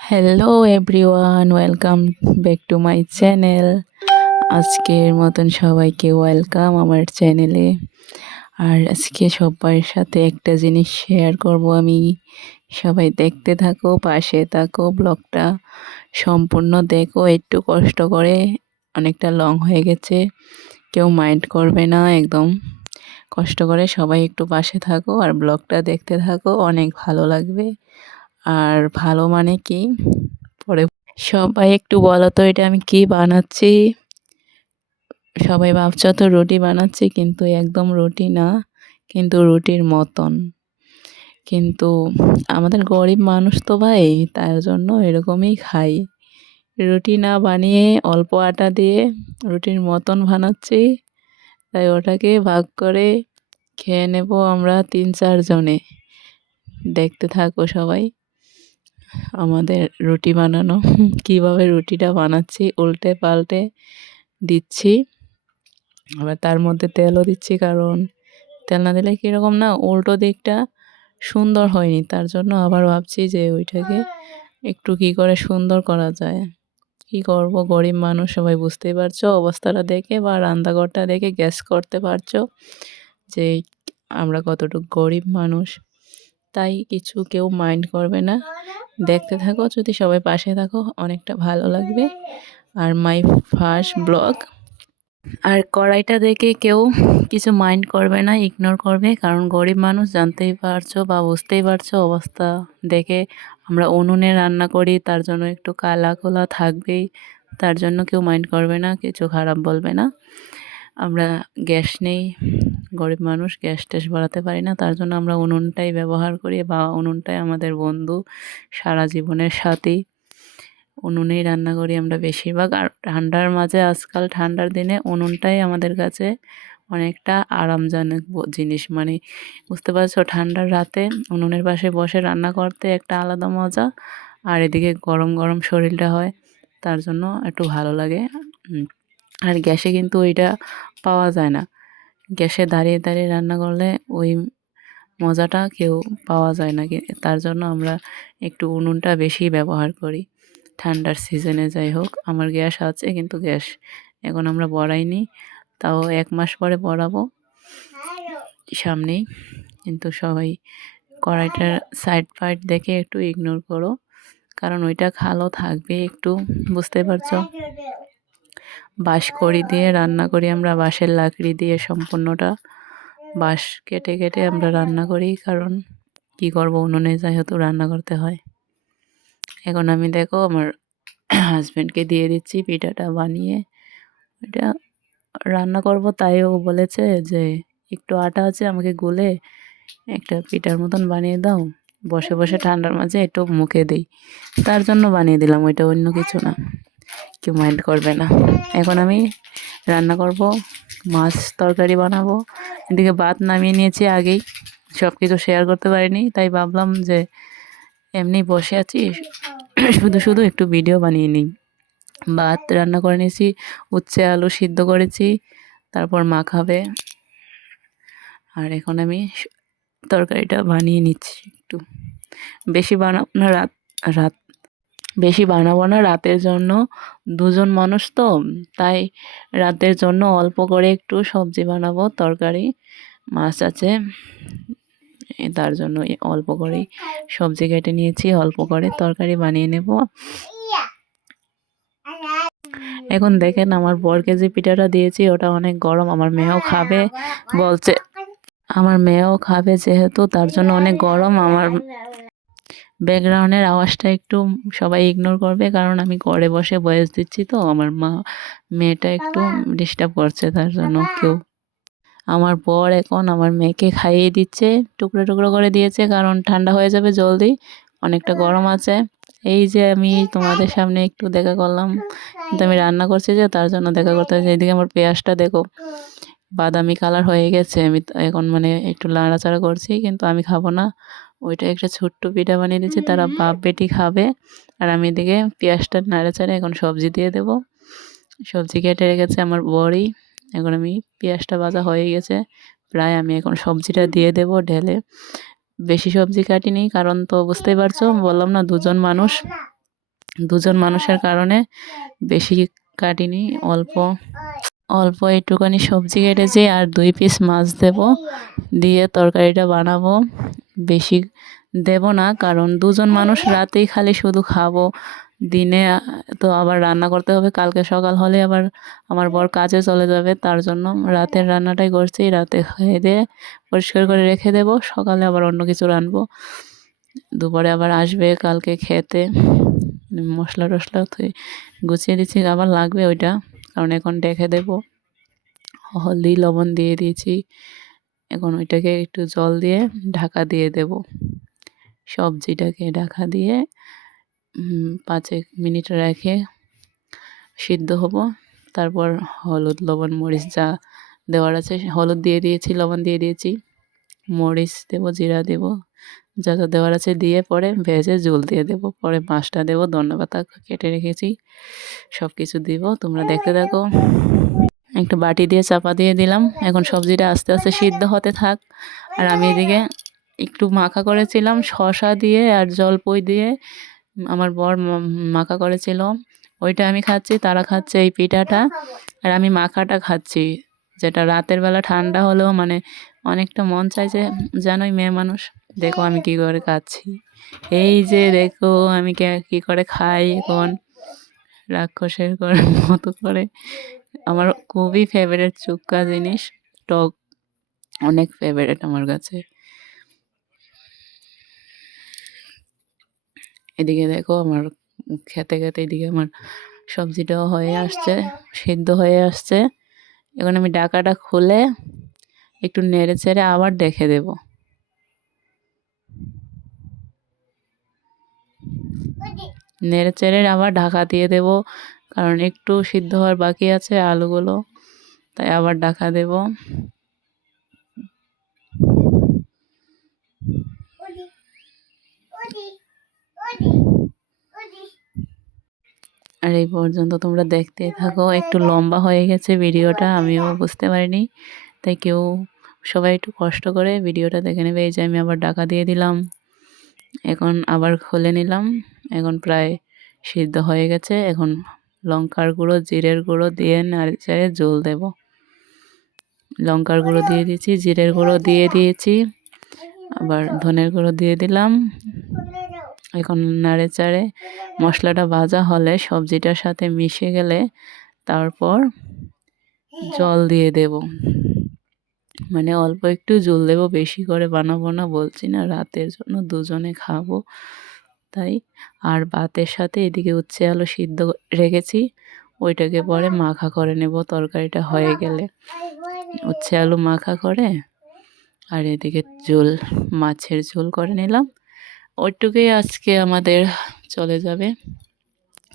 Hello everyone welcome back to my channel আজকের মতন সবাইকে ওয়েলকাম আমার চ্যানেলে আর আজকে সবার সাথে একটা জিনিস শেয়ার করব আমি। সবাই দেখতে থাকো, পাশে থাকো ব্লগটা সম্পূর্ণ দেখো। একটু কষ্ট করে অনেকটা লং হয়ে গেছে। কেউ মাইন্ড করবে না, একদম। কষ্ট করে সবাই একটু পাশে থাকো আর ব্লগটা দেখতে থাকো, অনেক ভালো লাগবে। আর ভালো মানে কি? পরে সবাই একটু বলো তো, এটা আমি কি বানাচ্ছি? সবাই ভাবছ তো রুটি বানাচ্ছি, কিন্তু একদম রুটি না, কিন্তু রুটির মতন। কিন্তু আমাদের গরিব মানুষ তো ভাই, তার জন্য এরকমই খাই। রুটি না বানিয়ে অল্প আটা দিয়ে রুটির মতন বানাচ্ছি, তাই ওটাকে ভাগ করে খেয়ে নেব আমরা তিন চারজনে দেখতে থাকো সবাই। আমাদের রুটি বানানো। কীভাবে রুটিটা বানাচ্ছি, উল্টে পাল্টে দিচ্ছি। আবার তার মধ্যে তেলও দিচ্ছি কারণ তেল না দিলে কীরকম না উল্টো দিকটা সুন্দর হয়নি। তার জন্য আবার ভাবছি যে ওইটাকে একটু কি করে সুন্দর করা যায়। কি করব? গরিব মানুষ, সবাই বুঝতেই পারছ। অবস্থাটা দেখে বা রান্নাঘরটা দেখে গ্যাস করতে পারছ যে আমরা কতটুকু গরিব মানুষ। তাই কিছু কেউ মাইন্ড করবে না। দেখতে থাকো, যদি সবাই পাশে থাকো, অনেকটা ভালো লাগবে। আর মাই ফার্স্ট ব্লগ আর কড়াইটা দেখে কেউ কিছু মাইন্ড করবে না ইগনোর করবে, কারণ গরিব মানুষ, জানতেই পারছ বা বুঝতেই পারছ অবস্থা দেখে। আমরা উনুনে রান্না করি, তার জন্য একটু কালা কোলা থাকবেই, তার জন্য কেউ মাইন্ড করবে না, কিছু খারাপ বলবে না। আমরা গ্যাস নেই। গরিব মানুষ গ্যাস ট্যাস বাড়াতে পারি না, তার জন্য আমরা উনুনটাই ব্যবহার করি বা উনুনটাই আমাদের বন্ধু, সারা জীবনের সাথী। উনুনেই রান্না করি আমরা বেশিরভাগ। আর ঠান্ডার মাঝে আজকাল ঠান্ডার দিনে উনুনটাই আমাদের কাছে অনেকটা আরামজনক জিনিস। মানে বুঝতে পারছ, ঠান্ডার রাতে উনুনের পাশে বসে রান্না করতে একটা আলাদা মজা, আর এদিকে গরম গরম শরীরটা হয়, তার জন্য একটু ভালো লাগে। আর গ্যাসে কিন্তু ওইটা পাওয়া যায় না। গ্যাসে দাঁড়িয়ে দাঁড়িয়ে রান্না করলে ওই মজাটা কেউ পাওয়া যায় না তার জন্য আমরা একটু উনুনটা বেশি ব্যবহার করি। ঠান্ডার সিজনে যাই হোক, আমার গ্যাস আছে কিন্তু গ্যাস এখন আমরা বড়াইনি, তাও এক মাস পরে বড়াবো সামনেই। কিন্তু সবাই কড়াইটার সাইড ফাইড দেখে একটু ইগনোর করো, কারণ ওইটা খালো থাকবে একটু, বুঝতে পারছ? বাঁশ কড়ি দিয়ে রান্না করি আমরা, বাঁশের লাকড়ি দিয়ে সম্পূর্ণটা। বাঁশ কেটে কেটে আমরা রান্না করি, কারণ কি করব উনুনে যেহেতু রান্না করতে হয়। এখন আমি দেখো আমার হাজব্যান্ডকে দিয়ে দিচ্ছি পিঠাটা বানিয়ে। এটা রান্না করব তাইও বলেছে যে একটু আটা আছে আমাকে গুলে একটা পিঠার মতন বানিয়ে দাও। বসে বসে ঠান্ডার মাঝে একটু মুখে দিই। তার জন্য বানিয়ে দিলাম, ওইটা অন্য কিছু না। কেউ মাইন্ড করবে না। এখন আমি রান্না করব, মাছ তরকারি বানাবো। এদিকে ভাত নামিয়ে নিয়েছি আগেই। সব কিছু শেয়ার করতে পারিনি, তাই ভাবলাম যে এমনি বসে আছি। শুধু শুধু একটু ভিডিও বানিয়ে নিই। ভাত রান্না করে নিয়েছি, উচ্ছে, আলু সিদ্ধ করেছি, তারপর মাখাবে আর এখন আমি তরকারিটা বানিয়ে নিচ্ছি একটু। বেশি বানাবো না, রাত রাত বেশি বানাবো না, রাতের জন্য দুজন মানুষ তো, তাই রাতের জন্য অল্প করে একটু সবজি বানাবো, তরকারি, মাছ আছে। তার জন্য অল্প করেই সবজি কেটে নিয়েছি, অল্প করে তরকারি বানিয়ে নেব। এখন দেখেন আমার বরকে যে পিঠাটা দিয়েছি, ওটা অনেক গরম, আমার মেয়েও খাবে, বলছে, আমার মেয়েও খাবে যেহেতু, তার জন্য অনেক গরম, আমার ব্যাকগ্রাউন্ডের আওয়াজটা একটু সবাই ইগনোর করবে কারণ আমি ঘরে বসে বয়স দিচ্ছি তো আমার মা মেয়েটা একটু ডিস্টার্ব করছে তার জন্য কেউ। আমার বর এখন আমার মেয়েকে খাইয়ে দিচ্ছে টুকরো টুকরো করে দিয়েছে কারণ ঠান্ডা হয়ে যাবে জলদি অনেকটা গরম আছে। এই যে আমি তোমাদের সামনে একটু দেখা করলাম কিন্তু আমি রান্না করছি যে তার জন্য দেখা করতে হয়েছে এইদিকে আমার পেঁয়াজটা দেখো। বাদামি কালার হয়ে গেছে আমি এখন মানে একটু লাড়াচাড়া করছি কিন্তু আমি খাব না। ওইটা একটা ছোট্ট পিঠা বানিয়ে দিচ্ছি তারা বাপ বেটি খাবে। আর আমি এদিকে পেঁয়াজটা নাড়াচাড়া এখন সবজি দিয়ে দেব। সবজি কেটে রেখেছে আমার বড়ি। এখন আমি পেঁয়াজটা ভাজা হয়ে গেছে। প্রায় আমি এখন সবজিটা দিয়ে দেব ঢেলে। বেশি সবজি কাটিনি কারণ তো বুঝতেই পারছ বললাম না দুজন মানুষ। দুজন মানুষের কারণে বেশি কাটিনি অল্প। অল্প একটুখানি সবজি কেটেছি আর দুই পিস মাছ দেব। দিয়ে তরকারিটা বানাবো। বেশি দেব না, কারণ দুজন মানুষ রাতেই খালি শুধু খাব। দিনে তো আবার রান্না করতে হবে, কালকে সকাল হলে আবার আমার বর কাজে চলে যাবে, তার জন্য রাতের রান্নাটাই করছি। রাতে খেয়ে দিয়ে পরিষ্কার করে রেখে দেব, সকালে আবার অন্য কিছু রানবো দুপুরে আবার আসবে কালকে খেতে। মশলা টশলা গুছিয়ে দিচ্ছি, আবার লাগবে ওইটা। কারণ এখন রেখে দেব। হলদি, লবণ দিয়ে দিয়েছি। এখন ওইটাকে একটু জল দিয়ে ঢাকা দিয়ে দেব। সবজিটাকে ঢাকা দিয়ে পাঁচেক মিনিট রেখে সিদ্ধ হব। তারপর হলুদ, লবণ, মরিচ যা দেওয়ার আছে, হলুদ দিয়ে দিয়েছি, লবণ দিয়ে দিয়েছি। মরিচ দেবো, জিরা দেবো। যা যা দেওয়ার আছে দিয়ে পরে ভেজে জল দিয়ে দেবো। পরে মাছটা দেবো ধন্যপাতা কেটে রেখেছি। সব কিছু দিব, তোমরা দেখতে থাকো। একটু বাটি দিয়ে চাপা দিয়ে দিলাম। এখন সবজিটা আস্তে আস্তে সিদ্ধ হতে থাক। আর আমি এদিকে একটু মাখা করেছিলাম, শসা দিয়ে আর জলপই দিয়ে আমার বর মাখা করেছিল। ওইটা আমি খাচ্ছি, তারা খাচ্ছে এই পিঠাটা। আর আমি মাখাটা খাচ্ছি। যেটা রাতের বেলা ঠান্ডা হলেও মানে অনেকটা মন চাইছে জানোই মেয়ে মানুষ। দেখো আমি কি করে খাচ্ছি। এই যে দেখো আমি কে- কি করে খাই এখন? রাক্ষসের করে মতো করে। আমার খুবই ফেভারেট চুক্কা জিনিস টক। অনেক ফেভারেট আমার কাছে। এদিকে দেখো আমার খেতে খেতে এদিকে আমার সবজিটাও হয়ে আসছে সিদ্ধ হয়ে আসছে। এখন আমি ডাকাটা খুলে একটু নেড়ে চেড়ে আবার দেখে দেব। নেড়ে চেড়ে আবার ঢাকা দিয়ে দেব, কারণ একটু সিদ্ধ হওয়ার বাকি আছে আলুগুলো, তাই আবার ঢাকা দেব। আর এই পর্যন্ত তোমরা দেখতে থাকো, একটু লম্বা হয়ে গেছে ভিডিওটা, আমিও বুঝতে পারিনি, তাই কেউ সবাই একটু কষ্ট করে ভিডিওটা দেখে নেবে, এই যে আমি আবার ডাকা দিয়ে দিলাম। এখন আবার খুলে নিলাম। এখন প্রায় সিদ্ধ হয়ে গেছে। এখন লঙ্কার গুঁড়ো, জিরের গুঁড়ো দিয়ে নাড়িচাড়ে জল দেব। লঙ্কার গুঁড়ো দিয়ে দিয়েছি, জিরের গুঁড়ো দিয়ে দিয়েছি। আবার ধনের গুঁড়ো দিয়ে দিলাম। এখন নাড়ে চাড়ে, মশলাটা ভাজা হলে সবজিটার সাথে মিশে গেলে তারপর জল দিয়ে দেব। মানে অল্প একটু জল দেবো, বেশি করে বানাবো না, বলছি না রাতের জন্য দুজনে খাব। তাই আর ভাতের সাথে এদিকে উচ্ছে আলু সিদ্ধ রেখেছি, ওইটাকে পরে মাখা করে নেব, তরকারিটা হয়ে গেলে। উচ্ছে আলু মাখা করে আর এদিকে ঝোল, মাছের ঝোল করে নিলাম। ওইটুকুই আজকে আমাদের চলে যাবে।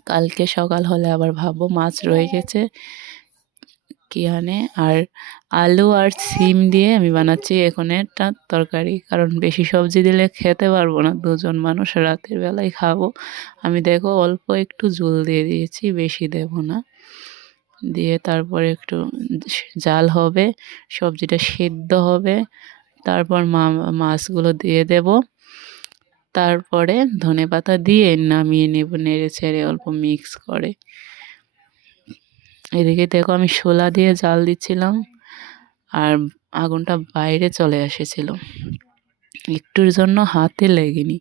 কালকে সকাল হলে আবার ভাববো মাছ রয়ে গেছে। কি আনে আর আলু আর সিম দিয়ে আমি বানাচ্ছি এখন একটা তরকারি। কারণ বেশি সবজি দিলে খেতে পারব না। দুজন মানুষ রাতের বেলায় খাব। আমি দেখো অল্প একটু ঝোল দিয়ে দিয়েছি, বেশি দেব না। দিয়ে তারপরে একটু জাল হবে, সবজিটা সিদ্ধ হবে। তারপর মাছগুলো দিয়ে দেব। তারপরে ধনে পাতা দিয়ে নামিয়ে নেব নেড়ে ছেড়ে অল্প মিক্স করে। এদিকে দেখো আমি শোলা দিয়ে জাল দিচ্ছিলাম আর আগুনটা বাইরে চলে এসেছিল। একটুর জন্য হাতে লেগেনি।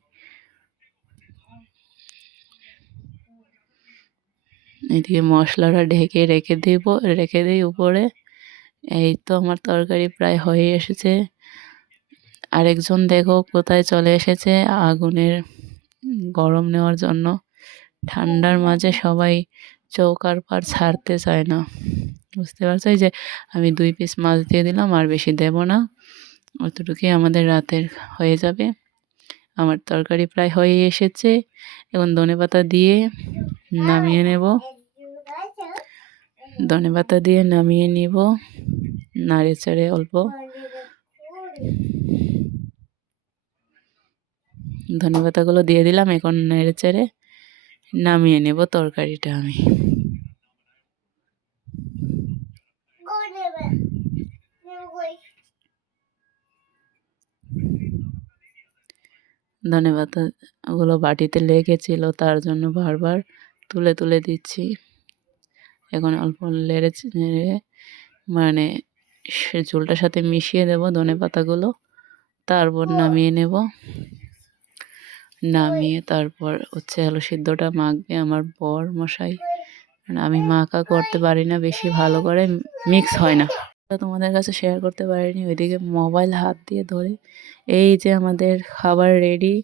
এদিকে মশলাটা ঢেকে রেখে দিব, রেখে দিই উপরে। এই তো আমার তরকারি প্রায় হয়ে এসেছে। আরেকজন দেখো কোথায় চলে এসেছে আগুনের গরম নেওয়ার জন্য। ঠান্ডার মাঝে সবাই চৌকার পার ছাড়তে চায় না। বুঝতে পারছ? যে আমি দুই পিস মাছ দিয়ে দিলাম, আর বেশি দেব না। অতটুকুই আমাদের রাতের হয়ে যাবে। আমার তরকারি প্রায় হয়ে এসেছে। এখন ধনেপাতা দিয়ে নামিয়ে নেব। ধনেপাতা দিয়ে নামিয়ে নিব। নাড়ে চাড়ে অল্প। ধনেপাতাগুলো দিয়ে দিলাম এখন নেড়ে চেড়ে। নামিয়ে নেব তরকারিটা আমি। ধনে পাতাগুলো বাটিতে লেগেছিল, তার জন্য বারবার তুলে তুলে দিচ্ছি। এখন অল্প নেড়ে নেড়ে মানে ঝোলটার সাথে মিশিয়ে দেব ধনে পাতাগুলো তারপর নামিয়ে নেব। নামিয়ে তারপর হচ্ছে আলু সিদ্ধটা মাখবে আমার বর মশাই। মানে আমি মাখা করতে পারি না, বেশি ভালো করে মিক্স হয় না। তোমাদের কাছে শেয়ার করতে পারিনি, ওইদিকে মোবাইল হাত দিয়ে ধরে এই যে আমাদের খাবার রেডি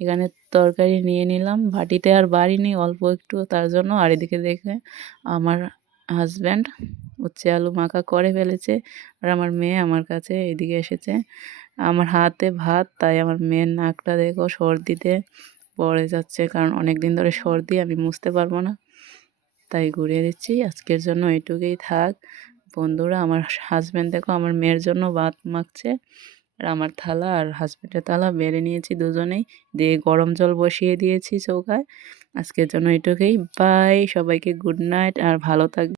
এখানে তরকারি নিয়ে নিলাম। বাটিতে আর বাড়ি বাড়িনি অল্প একটু, তার জন্য। আর এদিকে দেখে আমার হাজব্যান্ড উচ্ছে আলু মাখা করে ফেলেছে। আর আমার মেয়ে আমার কাছে এদিকে এসেছে। আমার হাতে ভাত, তাই আমার মেয়ের নাকটা দেখো সর্দিতে পড়ে যাচ্ছে, কারণ অনেক দিন ধরে সর্দি, আমি মুছতে পারব না। তাই ঘুরিয়ে দিচ্ছি, আজকের জন্য এটুকুই থাক। বন্ধুরা, আমার হাজব্যান্ড দেখো আমার মেয়ের জন্য ভাত মাখছে, আর আমার থালা আর হাজব্যান্ডের থালা বেড়ে নিয়েছি দুজনেই। দিয়ে গরম জল বসিয়ে দিয়েছি চৌকায়। আজকের জন্য এটুকুই। বাই সবাইকে গুড নাইট আর ভালো থাকবে